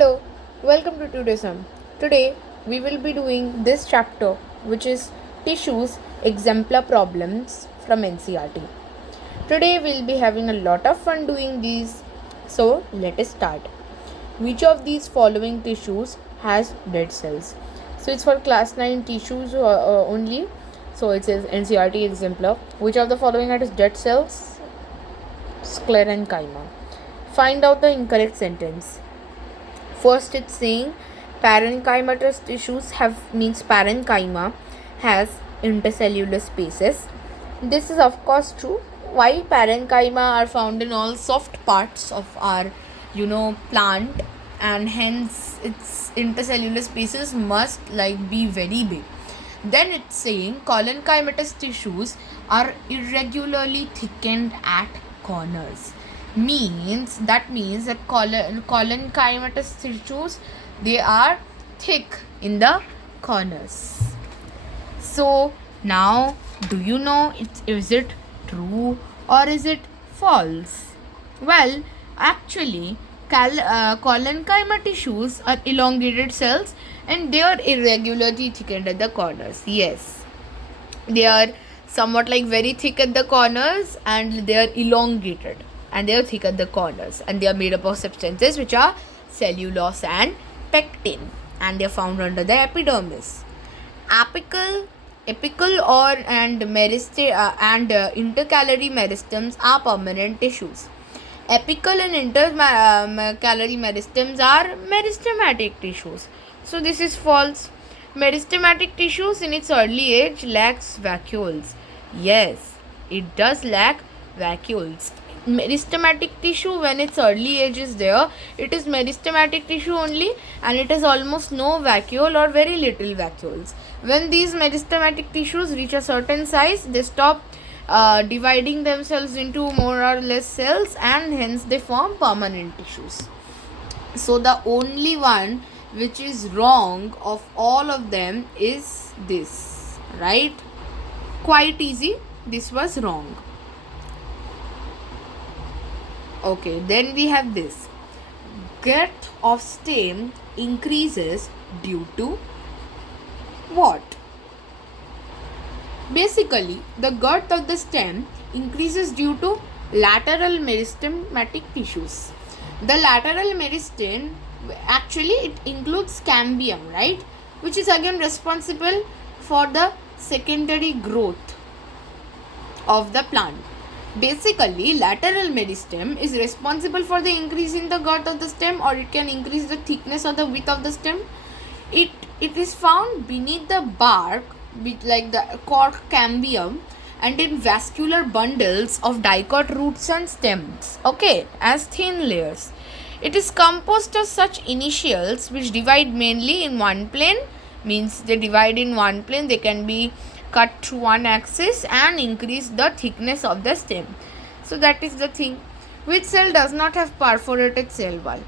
Hello, welcome to Tutorsome. Today we will be doing this chapter, which is Tissues Exemplar Problems from NCERT. Today we'll be having a lot of fun doing these, so let us start. Which of these following tissues has dead cells? So it's for class 9 tissues only. So it says NCERT Exemplar. Which of the following has dead cells? Sclerenchyma. Find out the incorrect sentence. First, it's saying parenchymatous tissues means parenchyma has intercellular spaces. This is of course true. Why parenchyma are found in all soft parts of our plant, and hence its intercellular spaces must be very big. Then it's saying collenchymatous tissues are irregularly thickened at corners. That means that collenchymatous tissues, they are thick in the corners. So now, do you know is it true or is it false? Well, actually, collenchyma tissues are elongated cells and they are irregularly thickened at the corners. Yes, they are somewhat very thick at the corners and they are elongated and they are thick at the corners, and they are made up of substances which are cellulose and pectin, and they are found under the epidermis. Apical intercalary meristems are permanent tissues. Apical and intercalary meristems are meristematic tissues. So this is false. Meristematic tissues in its early age lacks vacuoles. Yes, it does lack vacuoles. Meristematic tissue, when its early age is there, it is meristematic tissue only, and it has almost no vacuole or very little vacuoles. When these meristematic tissues reach a certain size, they stop dividing themselves into more or less cells, and hence they form permanent tissues. So the only one which is wrong of all of them is this, right? Quite easy. This was wrong. Okay, then we have this. Girth of stem increases due to what? Basically, the girth of the stem increases due to lateral meristematic tissues. The lateral meristem, actually it includes cambium, right? Which is again responsible for the secondary growth of the plant. Basically, lateral meristem is responsible for the increase in the girth of the stem, or it can increase the thickness or the width of the stem. It is found beneath the bark, like the cork cambium, and in vascular bundles of dicot roots and stems, okay, as thin layers. It is composed of such initials which divide mainly in one plane, means they divide in one plane, they can be cut through one axis and increase the thickness of the stem. So that is the thing. Which cell does not have perforated cell wall?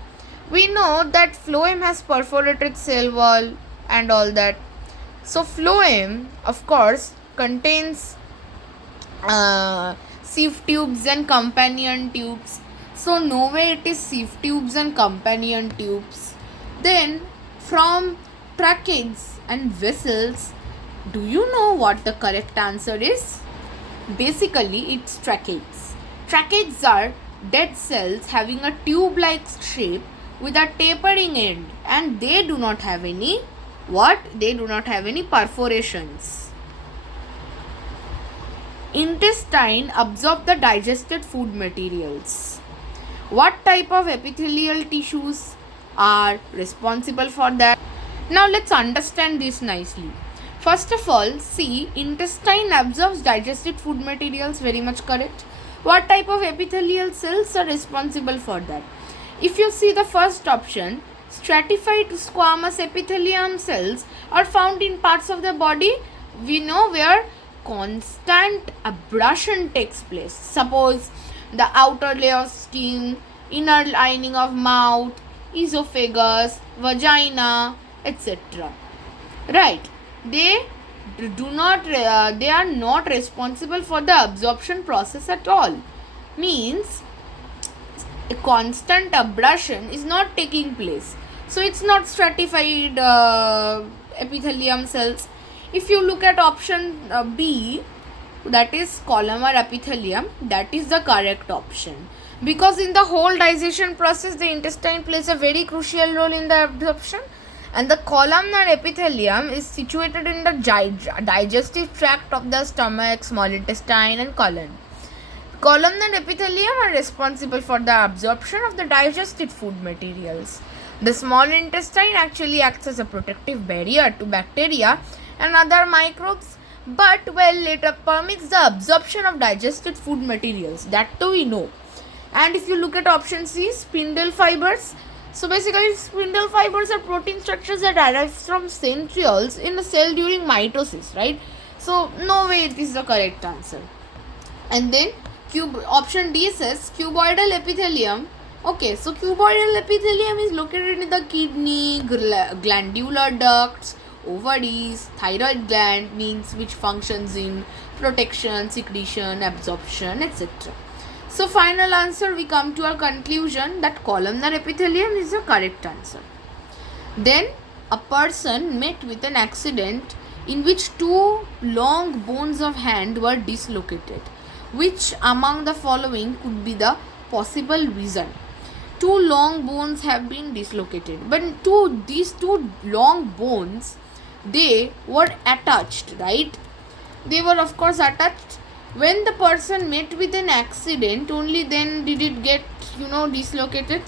We know that phloem has perforated cell wall and all that. So phloem, of course, contains sieve tubes and companion tubes. So no way it is sieve tubes and companion tubes. Then from tracheids and vessels, do you know what the correct answer is? Basically, it's tracheids. Tracheids are dead cells having a tube-like shape with a tapering end, and they do not have any They do not have any perforations. Intestine absorb the digested food materials. What type of epithelial tissues are responsible for that? Now let's understand this nicely. First of all, see, intestine absorbs digested food materials, very much correct. What type of epithelial cells are responsible for that? If you see the first option, stratified squamous epithelium cells are found in parts of the body we know where constant abrasion takes place. Suppose the outer layer of skin, inner lining of mouth, esophagus, vagina, etc. Right? They are not responsible for the absorption process at all. Means a constant abrasion is not taking place. So it's not stratified epithelium cells. If you look at option B, that is columnar epithelium, that is the correct option, because in the whole digestion process the intestine plays a very crucial role in the absorption, and the columnar epithelium is situated in the digestive tract of the stomach, small intestine and colon. Columnar epithelium are responsible for the absorption of the digested food materials. The small intestine actually acts as a protective barrier to bacteria and other microbes, but it permits the absorption of digested food materials. That too we know. And if you look at option C, spindle fibers. So basically spindle fibers are protein structures that arise from centrioles in a cell during mitosis, right? So no way it is the correct answer. And then option D says cuboidal epithelium. Okay, so cuboidal epithelium is located in the kidney, glandular ducts, ovaries, thyroid gland, means which functions in protection, secretion, absorption, etc. So final answer, we come to a conclusion that columnar epithelium is the correct answer. Then a person met with an accident in which two long bones of hand were dislocated. Which among the following could be the possible reason? Two long bones have been dislocated, but these two long bones, they were attached, right? They were of course attached. When the person met with an accident, only then did it get dislocated.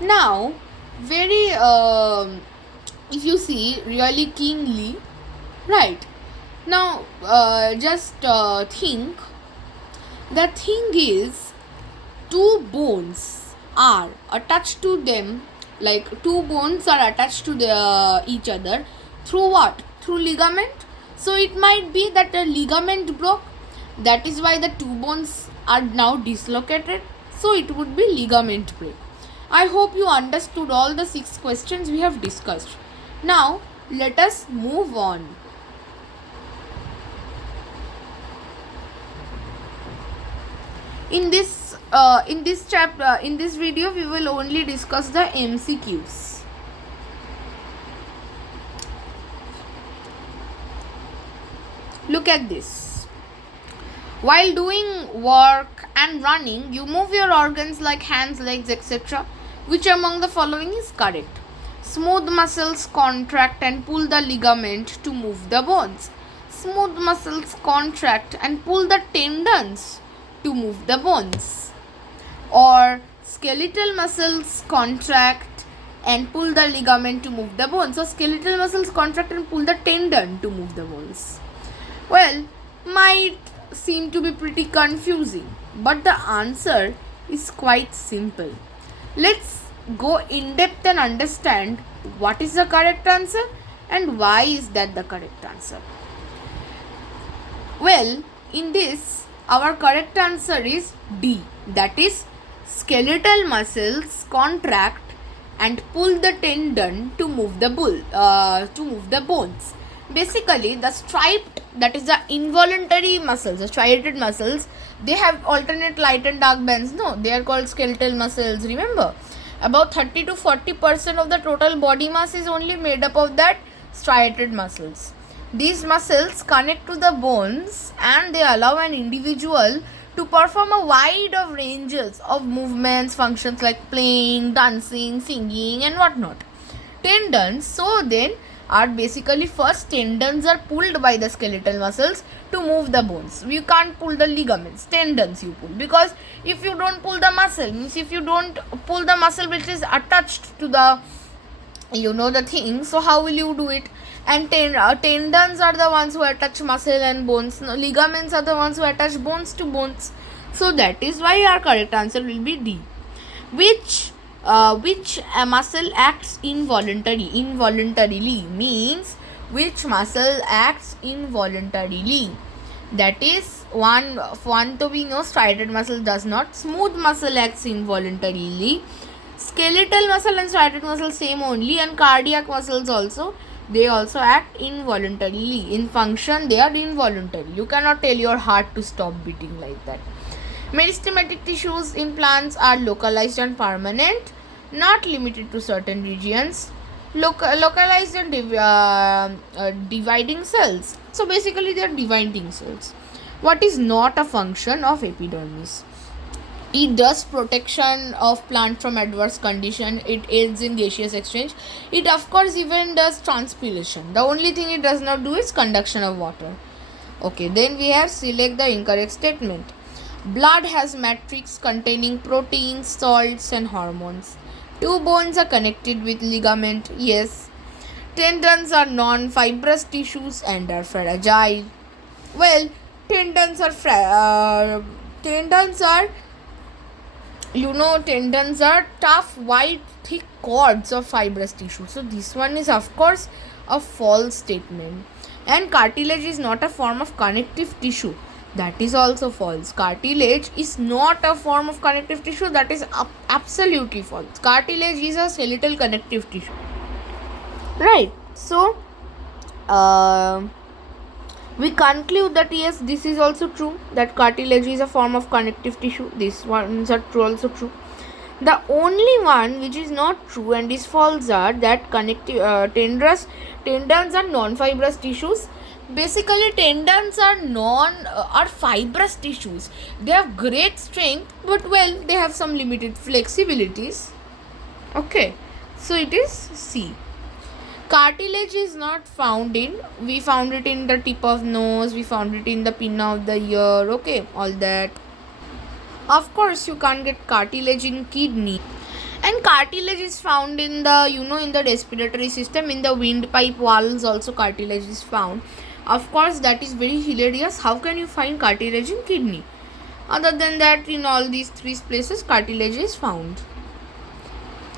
Now very if you see really keenly, right? Now just think. The thing is, two bones are attached to them, like two bones are attached to each other through what? Through ligament. So it might be that the ligament broke, that is why the two bones are now dislocated. So it would be ligament break. I hope you understood all the 6 questions we have discussed. Now let us move on. In this chapter, in this video, we will only discuss the MCQs. Look at this. While doing work and running, you move your organs like hands, legs, etc. Which among the following is correct? Smooth muscles contract and pull the ligament to move the bones. Smooth muscles contract and pull the tendons to move the bones. Or skeletal muscles contract and pull the ligament to move the bones. So skeletal muscles contract and pull the tendon to move the bones. Well, might seem to be pretty confusing, but the answer is quite simple. Let's go in depth and understand what is the correct answer and why is that the correct answer. Well, in this, our correct answer is D, that is skeletal muscles contract and pull the tendon to move the bones. Basically, the striped, that is the involuntary muscles, the striated muscles, they have alternate light and dark bands. No, they are called skeletal muscles. Remember, about 30 to 40% of the total body mass is only made up of that striated muscles. These muscles connect to the bones and they allow an individual to perform a wide of ranges of movements, functions like playing, dancing, singing and whatnot. Tendons, so then, are basically first tendons are pulled by the skeletal muscles to move the bones. You can't pull the ligaments, tendons you pull, because if you don't pull the muscle, means if you don't pull the muscle which is attached to the the thing, so how will you do it? And tendons are the ones who attach muscle and bones. No, ligaments are the ones who attach bones to bones. So that is why our correct answer will be D. Which muscle acts involuntarily means which muscle acts involuntarily. That is one to we know striated muscle does not. Smooth muscle acts involuntarily. Skeletal muscle and striated muscle same only, and cardiac muscles also, they also act involuntarily. In function, they are involuntary. You cannot tell your heart to stop beating like that. Meristematic tissues in plants are localized and permanent. not limited to certain regions, localized and dividing cells. So basically they are dividing cells. What is not a function of epidermis? It does protection of plant from adverse condition. It aids in gaseous exchange. It of course even does transpiration. The only thing it does not do is conduction of water. Okay, then we have select the incorrect statement. Blood has matrix containing proteins, salts and hormones. Two bones are connected with ligament. Yes. Tendons are non-fibrous tissues and are fragile. Well, tendons are tough, white, thick cords of fibrous tissue. So this one is of course a false statement. And cartilage is not a form of connective tissue. That is also false. Cartilage is not a form of connective tissue. That is absolutely false. Cartilage is a skeletal connective tissue. Right. So, we conclude that yes, this is also true, that cartilage is a form of connective tissue. These ones are also true. The only one which is not true and is false are that tendons are non-fibrous tissues. Basically, tendons are fibrous tissues. They have great strength, but well, they have some limited flexibilities. Okay, so it is C. Cartilage is not found in, we found it in the tip of nose, we found it in the pinna of the ear, okay, all that. Of course, you can't get cartilage in kidney. And cartilage is found in the, in the respiratory system, in the windpipe walls also cartilage is found. Of course, that is very hilarious. How can you find cartilage in kidney? Other than that, in all these three places, cartilage is found.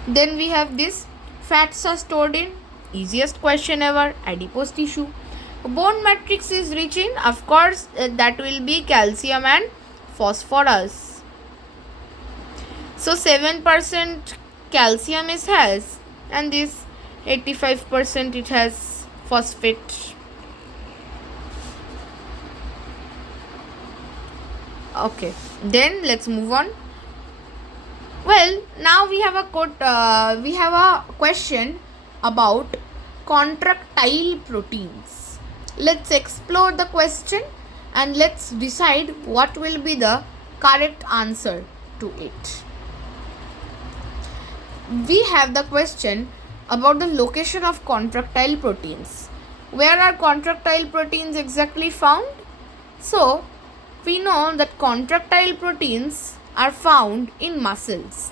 Then we have this, fats are stored in, easiest question ever, adipose tissue. Bone matrix is rich in, of course, that will be calcium and phosphorus. So 7% calcium has, and this 85% it has phosphate. Okay, then let's move on. Well, now we have a question about contractile proteins. Let's explore the question and let's decide what will be the correct answer to it. We have the question about the location of contractile proteins. Where are contractile proteins exactly found? So, we know that contractile proteins are found in muscles.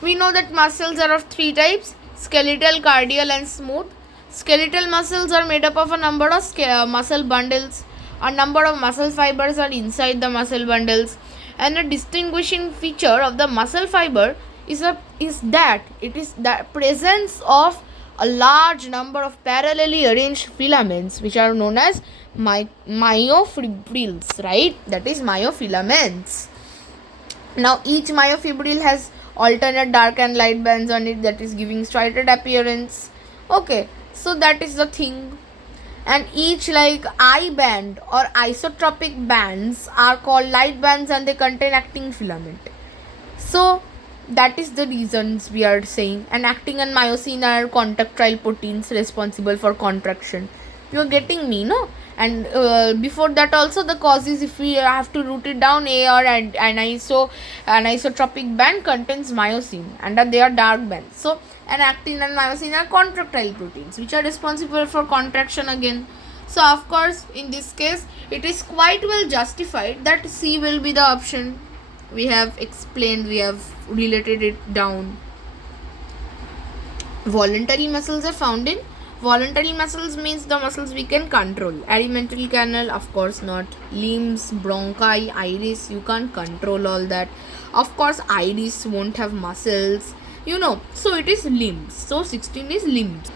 We know that muscles are of three types: skeletal, cardial and smooth. Skeletal muscles are made up of a number of muscle bundles. A number of muscle fibers are inside the muscle bundles. And a distinguishing feature of the muscle fiber is that it is the presence of a large number of parallelly arranged filaments, which are known as myofibrils, right? That is myofilaments. Now each myofibril has alternate dark and light bands on it, that is giving striated appearance. Okay, so that is the thing. And each like I band or isotropic bands are called light bands and they contain actin filament. So that is the reasons we are saying. And actin and myosin are contractile proteins responsible for contraction. You are getting me, no? And before that also the causes, if we have to root it down, A or an isotropic band contains myosin and they are dark bands. So an actin and myosin are contractile proteins which are responsible for contraction again. So of course in this case it is quite well justified that C will be the option. We have explained, we have related it down. Voluntary muscles are found in, voluntary muscles means the muscles we can control. Alimentary canal, of course not. Limbs, bronchi, iris, you can't control all that. Of course iris won't have muscles, so it is limbs. So 16 is limbs.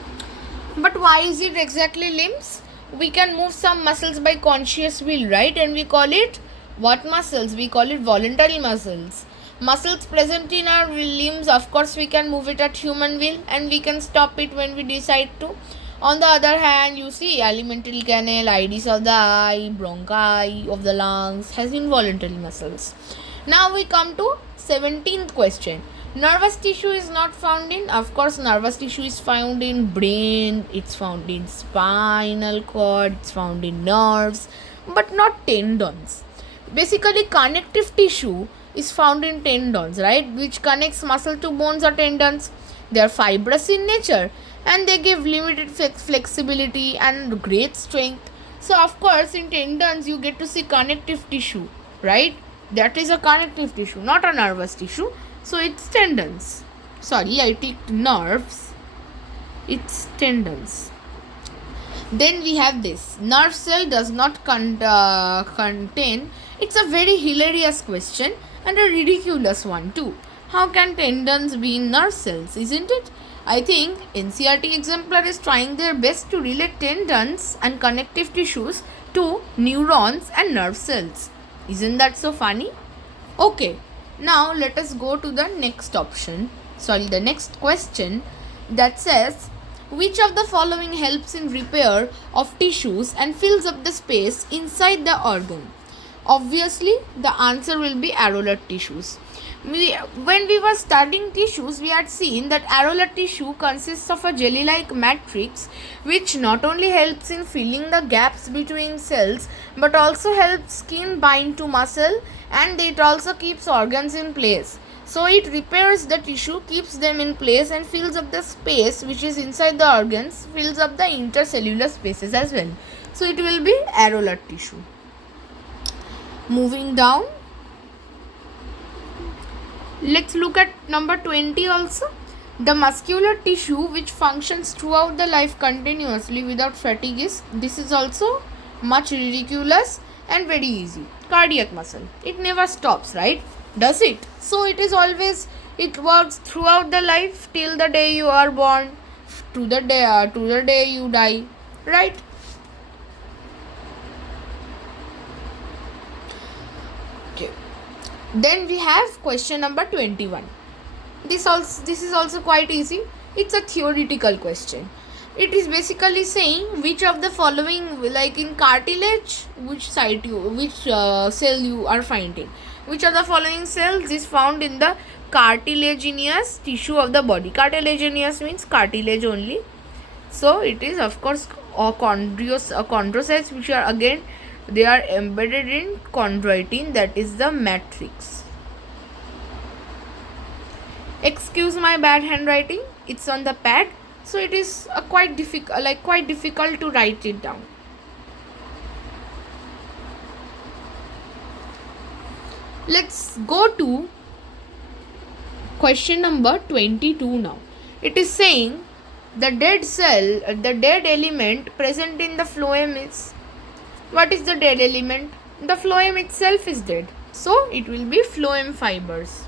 But why is it exactly limbs? We can move some muscles by conscious will, right? And we call it what muscles? We call it voluntary muscles. Muscles present in our limbs, of course we can move it at human will and we can stop it when we decide to. On the other hand, you see alimentary canal, iris of the eye, bronchi of the lungs has involuntary muscles. Now we come to 17th question. Nervous tissue is not found in, of course, nervous tissue is found in brain, it's found in spinal cord, it's found in nerves, but not tendons. Basically, connective tissue is found in tendons, right, which connects muscle to bones or tendons. They are fibrous in nature and they give limited flexibility and great strength. So, of course, in tendons you get to see connective tissue, right? That is a connective tissue, not a nervous tissue. So, it's tendons. Sorry, I ticked nerves. It's tendons. Then we have this. Nerve cell does not contain. It's a very hilarious question and a ridiculous one too. How can tendons be in nerve cells, isn't it? I think NCERT Exemplar is trying their best to relate tendons and connective tissues to neurons and nerve cells. Isn't that so funny? Okay, now let us go to the next the next question that says, which of the following helps in repair of tissues and fills up the space inside the organ? Obviously, the answer will be arrowlet tissues. When we were studying tissues, we had seen that arrowlet tissue consists of a jelly-like matrix which not only helps in filling the gaps between cells but also helps skin bind to muscle, and it also keeps organs in place. So it repairs the tissue, keeps them in place and fills up the space which is inside the organs, fills up the intercellular spaces as well. So it will be arrowlet tissue. Moving down, let's look at number 20 also. The muscular tissue which functions throughout the life continuously without fatigue this is also much ridiculous and very easy. Cardiac muscle. It never stops, right? Does it? So it works throughout the life till the day you are born, to the day you die, right? Okay. Then we have question number 21. This is also quite easy. It's a theoretical question. It is basically saying which of the following, like in cartilage, which cell you are finding. Which of the following cells is found in the cartilaginous tissue of the body? Cartilaginous means cartilage only. So it is of course chondrocytes, which are again they are embedded in chondroitin, that is the matrix. Excuse my bad handwriting. It's on the pad, so it is quite difficult to write it down. Let's go to question number 22 now. It is saying the dead element present in the phloem is. What is the dead element? The phloem itself is dead. So it will be phloem fibers.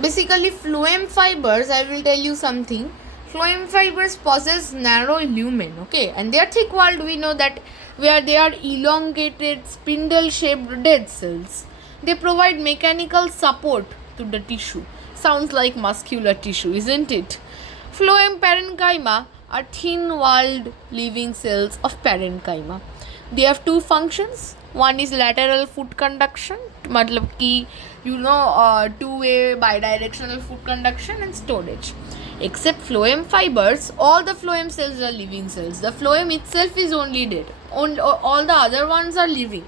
Basically, phloem fibers, I will tell you something. Phloem fibers possess narrow lumen, okay, and they are thick-walled. We know that where they are elongated, spindle-shaped dead cells. They provide mechanical support to the tissue. Sounds like muscular tissue, isn't it? Phloem parenchyma are thin-walled living cells of parenchyma. They have two functions. One is lateral foot conduction, matlab ki two-way bidirectional foot conduction and storage. Except phloem fibers, all the phloem cells are living cells. The phloem itself is only dead. All the other ones are living.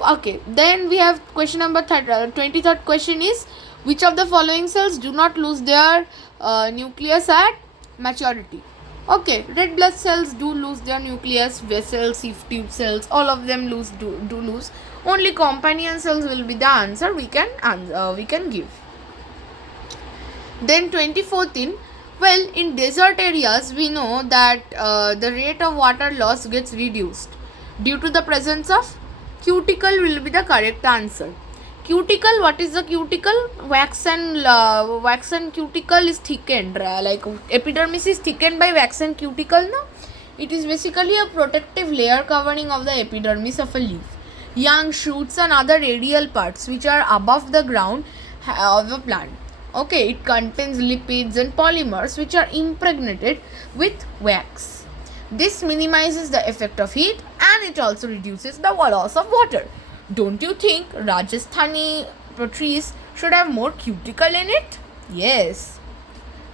Okay, then we have question number 23rd question is, which of the following cells do not lose their nucleus at maturity? Okay, red blood cells do lose their nucleus, vessels, sieve tube cells, all of them do lose. Only companion cells will be the answer we can give. Then 24th, well, in desert areas we know that the rate of water loss gets reduced due to the presence of cuticle will be the correct answer. Cuticle, what is the cuticle? Wax and cuticle is thickened, like epidermis is thickened by wax and cuticle, no? It is basically a protective layer covering of the epidermis of a leaf. Young shoots and other radial parts which are above the ground of a plant. Okay, it contains lipids and polymers which are impregnated with wax. This minimizes the effect of heat and it also reduces the loss of water. Don't you think Rajasthani trees should have more cuticle in it? Yes.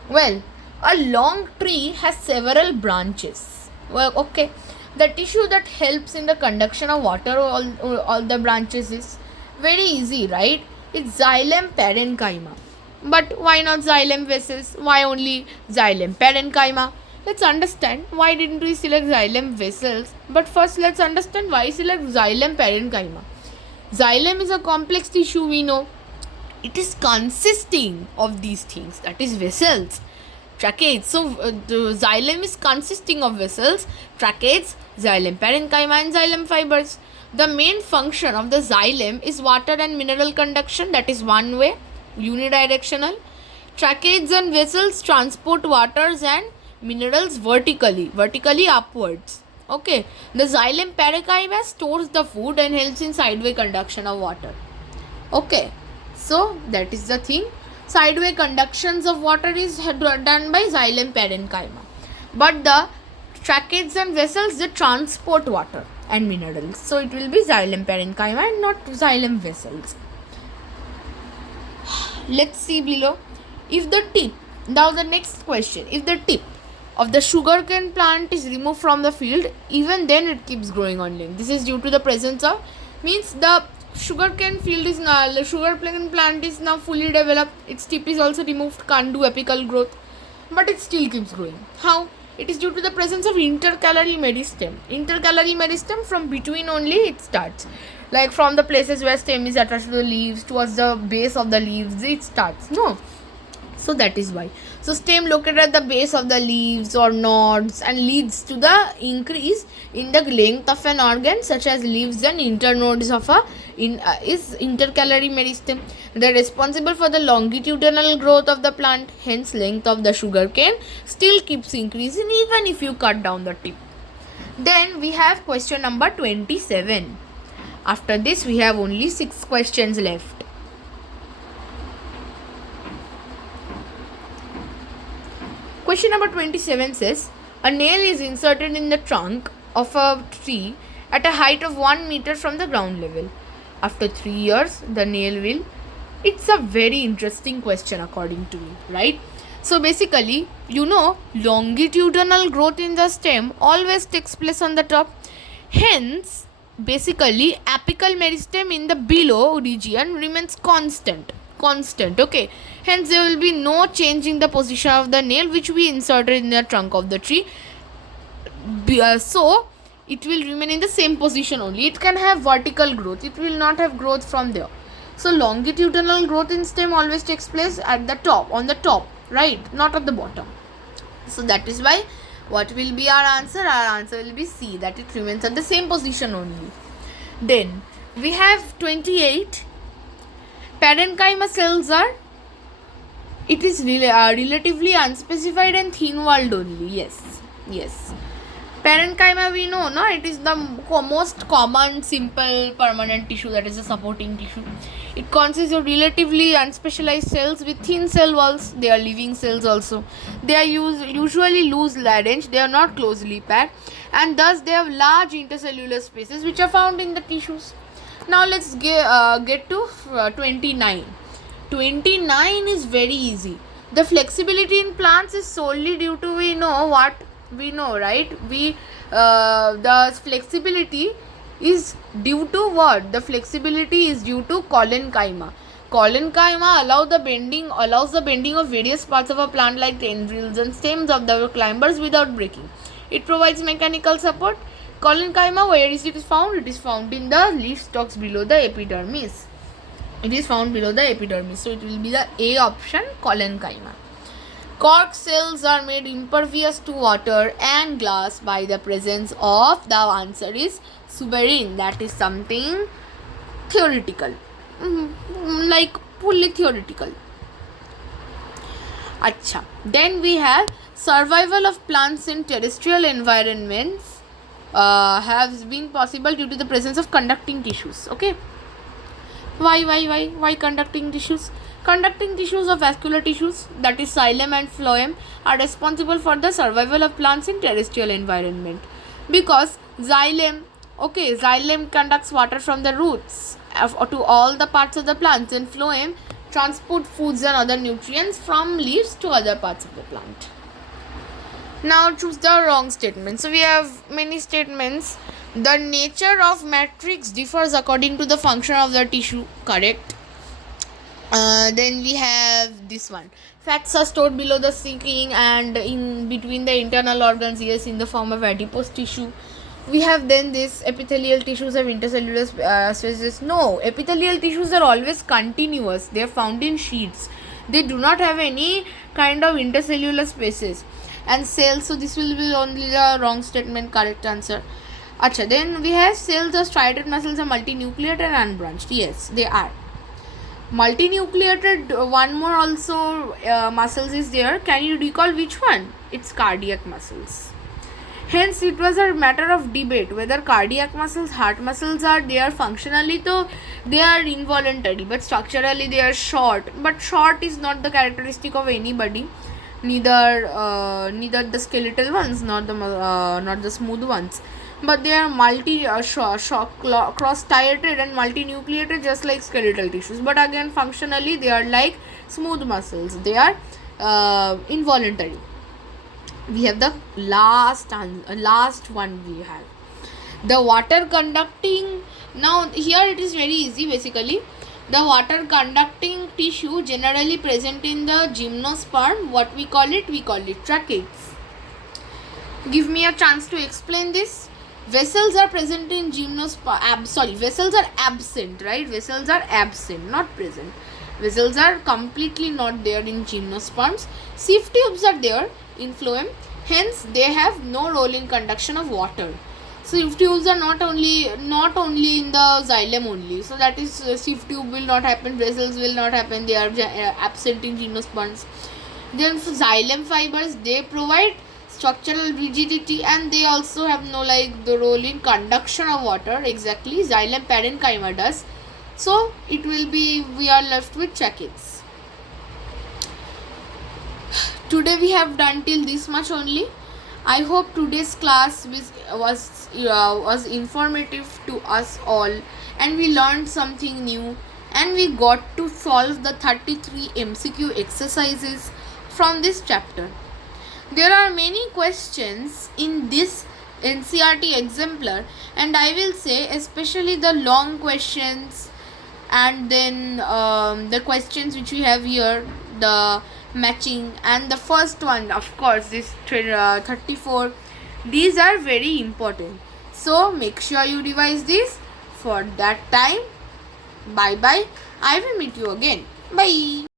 Well, a long tree has several branches. Well, okay. The tissue that helps in the conduction of water, all the branches is very easy, right? It's xylem parenchyma. But why not xylem vessels? Why only xylem parenchyma? Let's understand why didn't we select xylem vessels. But first let's understand why select xylem parenchyma. Xylem is a complex tissue, we know. It is consisting of these things, that is vessels, tracheids. So the xylem is consisting of vessels, tracheids, xylem parenchyma and xylem fibers. The main function of the xylem is water and mineral conduction, that is one way, unidirectional. Tracheids and vessels transport waters and minerals vertically upwards. Okay, the xylem parenchyma stores the food and helps in sideway conduction of water. Okay, so that is the thing. Sideway conductions of water is done by xylem parenchyma. But the tracheids and vessels, they transport water and minerals. So it will be xylem parenchyma and not xylem vessels. Let's see below. If the tip, now the next question, if the tip of the sugarcane plant is removed from the field, even then it keeps growing only. This is due to the presence of, means the sugarcane field is now, the sugarcane plant is now fully developed, its tip is also removed, can't do apical growth, but it still keeps growing. How? It is due to the presence of intercalary meristem. Intercalary meristem, from between only it starts. Like from the places where stem is attached to the leaves towards the base of the leaves, it starts. No. So that is why. So stem located at the base of the leaves or nodes and leads to the increase in the length of an organ such as leaves and internodes of is intercalary meristem. They are responsible for the longitudinal growth of the plant. Hence length of the sugarcane still keeps increasing even if you cut down the tip. Then we have question number 27. After this we have only 6 questions left. Question number 27 says, a nail is inserted in the trunk of a tree at a height of 1 meter from the ground level. After 3 years, the nail will... It's a very interesting question according to me, right? So basically, you know, longitudinal growth in the stem always takes place on the top. Hence, basically, apical meristem in the below region remains constant, okay. Hence there will be no change in the position of the nail which we inserted in the trunk of the tree. So it will remain in the same position only. It can have vertical growth, it will not have growth from there. So longitudinal growth in stem always takes place at the top, on the top, right, not at the bottom. So that is why what will be our answer? Our answer will be C, that it remains at the same position only. Then we have 28. Parenchyma cells are, it is relatively unspecified and thin walled only. Yes. Parenchyma we know, no? It is the most common, simple, permanent tissue, that is the supporting tissue. It consists of relatively unspecialized cells with thin cell walls. They are living cells also. They are usually loose larynx. They are not closely packed, and thus they have large intercellular spaces which are found in the tissues. Now let's get to 29. 29 is very easy. The flexibility in plants is solely due to, we know what we know, right? The flexibility is due to what? The flexibility is due to collenchyma. Collenchyma allows the bending of various parts of a plant like tendrils and stems of the climbers without breaking. It provides mechanical support. Collenchyma, where is it found? It is found in the leaf stalks below the epidermis. It is found below the epidermis. So it will be the A option, collenchyma. Cork cells are made impervious to water and glass by the presence of, the answer is suberin. That is something theoretical, like fully theoretical. Acha. Then we have survival of plants in terrestrial environments has been possible due to the presence of conducting tissues. Okay. Why conducting tissues? Conducting tissues of vascular tissues, that is xylem and phloem, are responsible for the survival of plants in terrestrial environment. Because xylem conducts water from the roots to all the parts of the plants, and phloem transport foods and other nutrients from leaves to other parts of the plant. Now choose the wrong statement. So we have many statements. The nature of matrix differs according to the function of the tissue. Correct. Then we have this one. Fats are stored below the skin and in between the internal organs, yes, in the form of adipose tissue. We have then this epithelial tissues have intercellular spaces. No, epithelial tissues are always continuous. They are found in sheets. They do not have any kind of intercellular spaces. And cells, so this will be only the wrong statement, correct answer. Acha, then we have cells. The striated muscles are multinucleated and unbranched. Yes, they are. Multinucleated, one more also muscles is there. Can you recall which one? It's cardiac muscles. Hence, it was a matter of debate whether cardiac muscles, heart muscles are there functionally, though they are involuntary, but structurally they are short. But short is not the characteristic of anybody, neither the skeletal ones, not the smooth ones. But they are cross-striated and multinucleated, just like skeletal tissues. But again, functionally they are like smooth muscles. They are involuntary. We have the last one. We have the water conducting. Now here it is very easy. Basically, the water conducting tissue generally present in the gymnosperm. What we call it? We call it tracheids. Give me a chance to explain this. Vessels are present in gymnosperm. Vessels are absent, right? Vessels are absent, not present. Vessels are completely not there in gymnosperms. Sieve tubes are there in phloem. Hence, they have no role in conduction of water. Sieve tubes are not only in the xylem only. So that is sieve tube will not happen. Vessels will not happen. They are absent in gymnosperms. Then for xylem fibers, they provide structural rigidity and they also have no the role in conduction of water. Exactly, xylem parenchyma does. So it will be, we are left with tracheids. Today we have done till this much only. I hope today's class was informative to us all and we learned something new and we got to solve the 33 MCQ exercises from this chapter. There are many questions in this NCERT exemplar and I will say especially the long questions and then the questions which we have here, the matching, and the first one, of course, this 34. These are very important. So make sure you revise this. For that time, bye bye. I will meet you again. Bye.